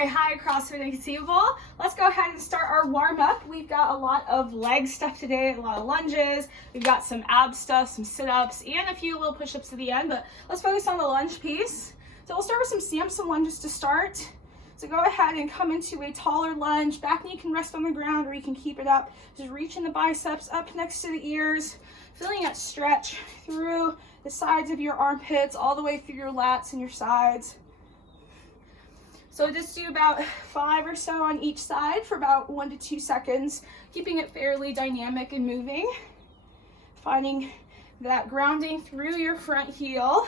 Okay, hi CrossFit Inconceivable. Let's go ahead and start our warm-up. We've got a lot of leg stuff today, a lot of lunges. We've got some ab stuff, some sit-ups, and a few little push-ups at the end, but let's focus on the lunge piece. So we'll start with some Samson lunges to start. So go ahead and come into a taller lunge. Back knee can rest on the ground or you can keep it up. Just reaching the biceps up next to the ears, feeling that stretch through the sides of your armpits, all the way through your lats and your sides. So just do about 5 or so on each side for about 1 to 2 seconds, keeping it fairly dynamic and moving. Finding that grounding through your front heel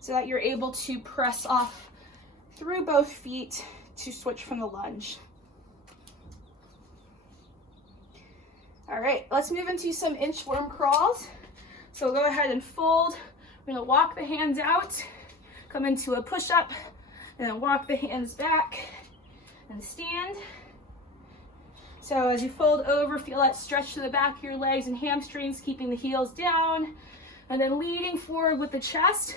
so that you're able to press off through both feet to switch from the lunge. All right, let's move into some inchworm crawls. So go ahead and fold. We're gonna walk the hands out, come into a push-up, and then walk the hands back and stand. So as you fold over, feel that stretch to the back of your legs and hamstrings, keeping the heels down, and then leading forward with the chest.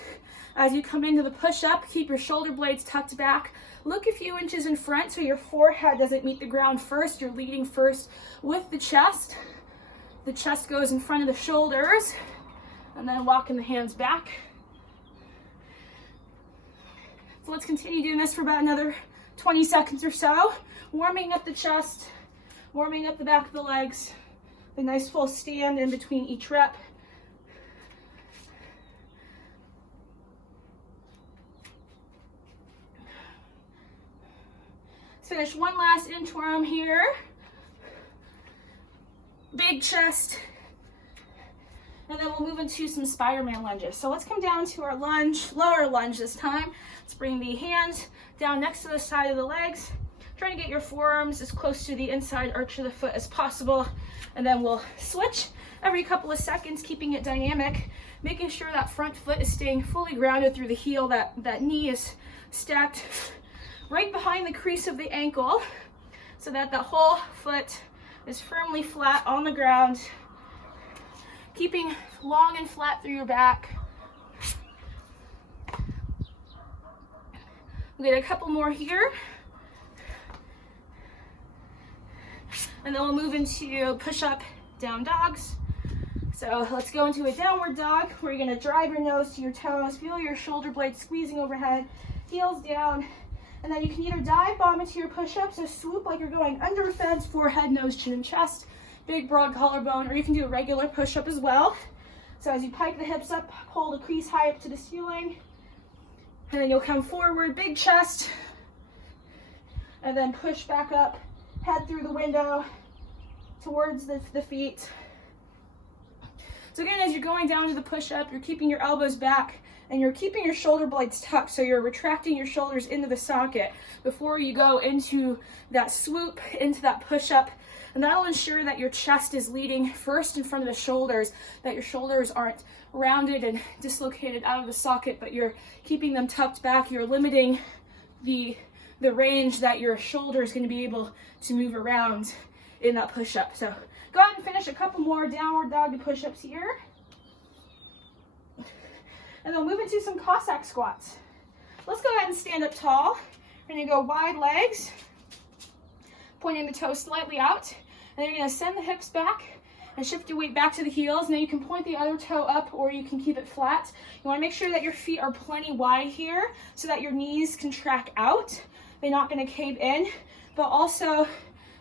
As you come into the push-up, keep your shoulder blades tucked back. Look a few inches in front so your forehead doesn't meet the ground first. You're leading first with the chest. The chest goes in front of the shoulders, and then walking the hands back. So let's continue doing this for about another 20 seconds or so. Warming up the chest, warming up the back of the legs. A nice full stand in between each rep. Let's finish one last inchworm here. Big chest. And then we'll move into some Spider-Man lunges. So let's come down to our lunge, lower lunge this time. Let's bring the hands down next to the side of the legs. Trying to get your forearms as close to the inside arch of the foot as possible. And then we'll switch every couple of seconds, keeping it dynamic, making sure that front foot is staying fully grounded through the heel, that knee is stacked right behind the crease of the ankle so that the whole foot is firmly flat on the ground. Keeping long and flat through your back. We'll get a couple more here. And then we'll move into push-up down dogs. So let's go into a downward dog where you're gonna drive your nose to your toes, feel your shoulder blades squeezing overhead, heels down, and then you can either dive bomb into your push-ups or swoop like you're going under a fence, forehead, nose, chin, and chest. Big broad collarbone, or you can do a regular push-up as well. So as you pike the hips up, pull the crease high up to the ceiling, and then you'll come forward, big chest, and then push back up, head through the window towards the feet. So again, as you're going down to the push-up, you're keeping your elbows back and you're keeping your shoulder blades tucked, so you're retracting your shoulders into the socket before you go into that swoop, into that push-up. And that'll ensure that your chest is leading first in front of the shoulders, that your shoulders aren't rounded and dislocated out of the socket, but you're keeping them tucked back. You're limiting the range that your shoulder is going to be able to move around in that push-up. So go ahead and finish a couple more downward dog push-ups here. And then move into some Cossack squats. Let's go ahead and stand up tall. We're going to go wide legs, pointing the toes slightly out, and then you're gonna send the hips back and shift your weight back to the heels. Now you can point the other toe up or you can keep it flat. You wanna make sure that your feet are plenty wide here so that your knees can track out. They're not gonna cave in, but also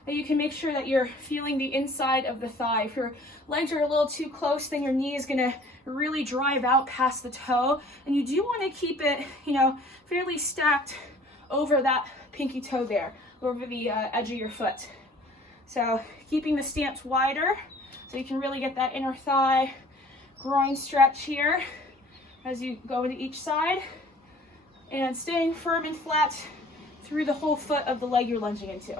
that you can make sure that you're feeling the inside of the thigh. If your legs are a little too close, then your knee is gonna really drive out past the toe. And you do wanna keep it, fairly stacked over that pinky toe there, over the edge of your foot. So keeping the stance wider so you can really get that inner thigh groin stretch here as you go into each side, and staying firm and flat through the whole foot of the leg you're lunging into.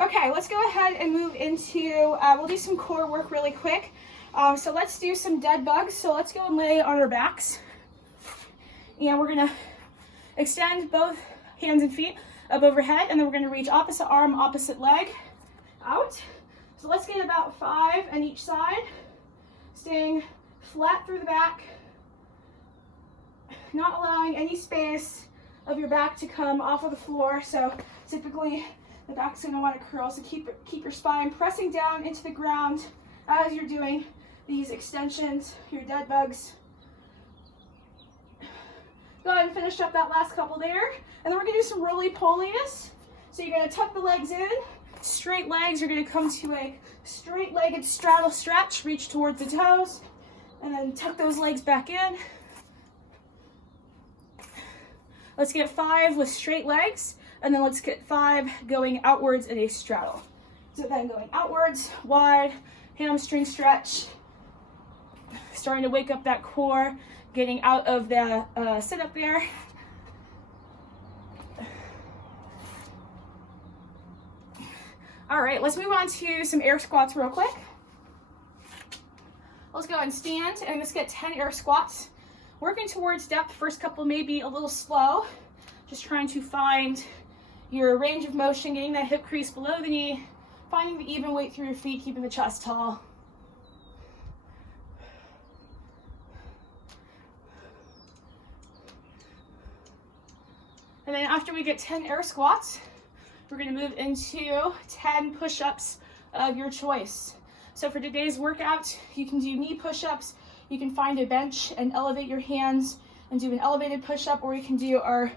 Okay, let's go ahead and move into, we'll do some core work really quick. So let's do some dead bugs. So let's go and lay on our backs. And we're gonna extend both hands and feet up overhead, and then we're gonna reach opposite arm, opposite leg out. So let's get about 5 on each side, staying flat through the back, not allowing any space of your back to come off of the floor. So typically the back's going to want to curl, so keep your spine pressing down into the ground as you're doing these extensions, your dead bugs. Go ahead and finish up that last couple there. And then we're going to do some roly-polies. So you're going to tuck the legs in, straight legs. You're going to come to a straight-legged straddle stretch, reach towards the toes, and then tuck those legs back in. Let's get 5 with straight legs, and then let's get 5 going outwards in a straddle. So then going outwards, wide, hamstring stretch, starting to wake up that core, getting out of the sit-up there. All right, let's move on to some air squats real quick. Let's go and stand, and let's get 10 air squats. Working towards depth, first couple may be a little slow. Just trying to find your range of motion, getting that hip crease below the knee, finding the even weight through your feet, keeping the chest tall. And then after we get 10 air squats, we're going to move into 10 push-ups of your choice. So for today's workout, you can do knee push-ups, you can find a bench and elevate your hands and do an elevated push-up, or you can do our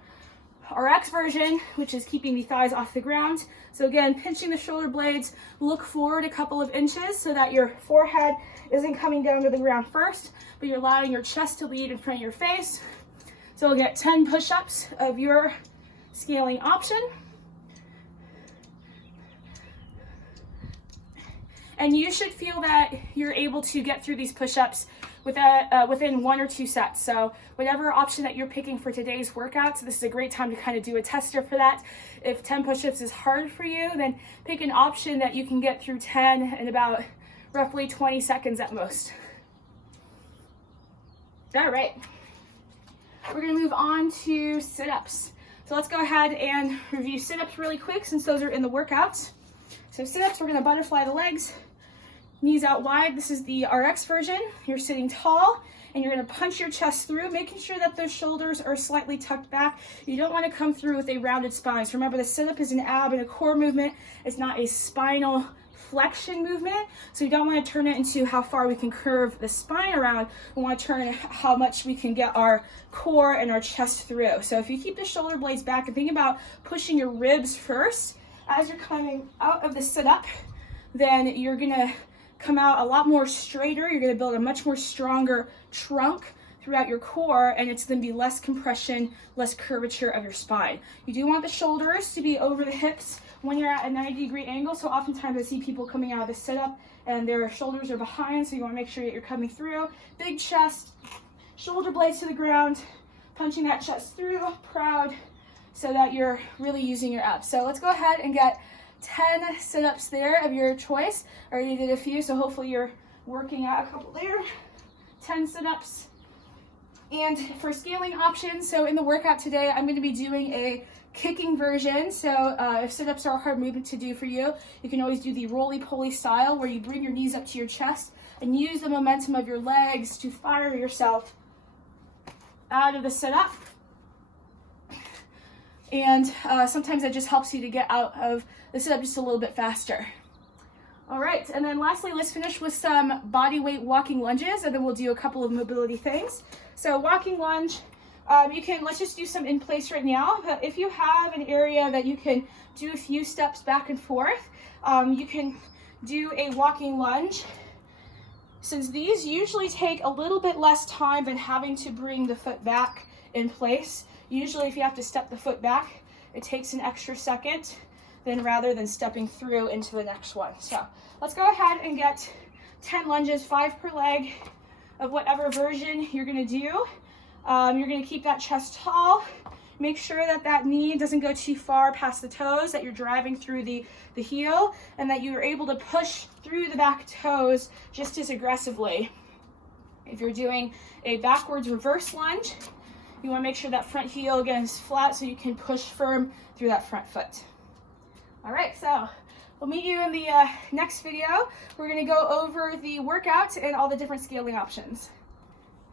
RX version, which is keeping the thighs off the ground. So again, pinching the shoulder blades, look forward a couple of inches so that your forehead isn't coming down to the ground first, but you're allowing your chest to lead in front of your face. So we'll get 10 push-ups of your scaling option. And you should feel that you're able to get through these push-ups within 1 or 2 sets. So whatever option that you're picking for today's workout, so this is a great time to kind of do a tester for that. If 10 push-ups is hard for you, then pick an option that you can get through 10 in about roughly 20 seconds at most. All right, we're gonna move on to sit-ups. So let's go ahead and review sit-ups really quick since those are in the workouts. So sit-ups, we're gonna butterfly the legs, knees out wide. This is the RX version. You're sitting tall and you're gonna punch your chest through, making sure that those shoulders are slightly tucked back. You don't wanna come through with a rounded spine. So remember, the sit-up is an ab and a core movement. It's not a spinal flexion movement. So you don't wanna turn it into how far we can curve the spine around. We wanna turn it how much we can get our core and our chest through. So if you keep the shoulder blades back and think about pushing your ribs first, as you're coming out of the sit-up, then you're gonna come out a lot more straighter. You're gonna build a much more stronger trunk throughout your core, and it's gonna be less compression, less curvature of your spine. You do want the shoulders to be over the hips when you're at a 90-degree angle. So oftentimes I see people coming out of the sit-up and their shoulders are behind, so you wanna make sure that you're coming through. Big chest, shoulder blades to the ground, punching that chest through, proud, so that you're really using your abs. So let's go ahead and get 10 sit-ups there of your choice. I already did a few, so hopefully you're working out a couple there. 10 sit-ups. And for scaling options, so in the workout today, I'm gonna be doing a kicking version. So if sit-ups are a hard movement to do for you, you can always do the roly-poly style, where you bring your knees up to your chest and use the momentum of your legs to fire yourself out of the sit-up. And sometimes that just helps you to get out of the sit-up just a little bit faster. All right, and then lastly, let's finish with some body weight walking lunges, and then we'll do a couple of mobility things. So walking lunge, let's just do some in place right now, but if you have an area that you can do a few steps back and forth, you can do a walking lunge. Since these usually take a little bit less time than having to bring the foot back in place, usually if you have to step the foot back, it takes an extra second rather than stepping through into the next one. So let's go ahead and get 10 lunges, 5 per leg of whatever version you're gonna do. You're gonna keep that chest tall. Make sure that that knee doesn't go too far past the toes, that you're driving through the heel, and that you're able to push through the back toes just as aggressively. If you're doing a backwards reverse lunge, you want to make sure that front heel again is flat so you can push firm through that front foot. All right, so we'll meet you in the next video. We're going to go over the workout and all the different scaling options.